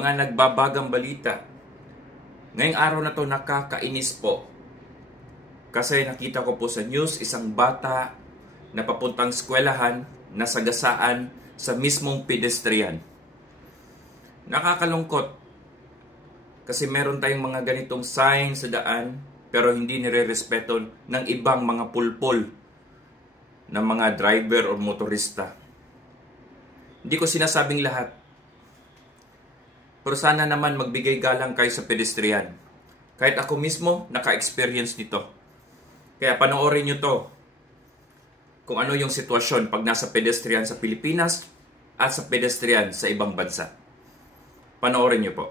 mga nagbabagang balita. Ngayong araw na to nakakainis po. Kasi nakita ko po sa news isang bata na papuntang eskwelahan na sagasaan sa mismong pedestrian. Nakakalungkot. Kasi meron tayong mga ganitong sign sa daan pero hindi nire-respeto ng ibang mga pulpol ng mga driver o motorista. Hindi ko sinasabing lahat. Pero sana naman magbigay galang kayo sa pedestrian. Kahit ako mismo, naka-experience nito. Kaya panoorin nyo to. Kung ano yung sitwasyon pag nasa pedestrian sa Pilipinas at sa pedestrian sa ibang bansa. Panoorin nyo po.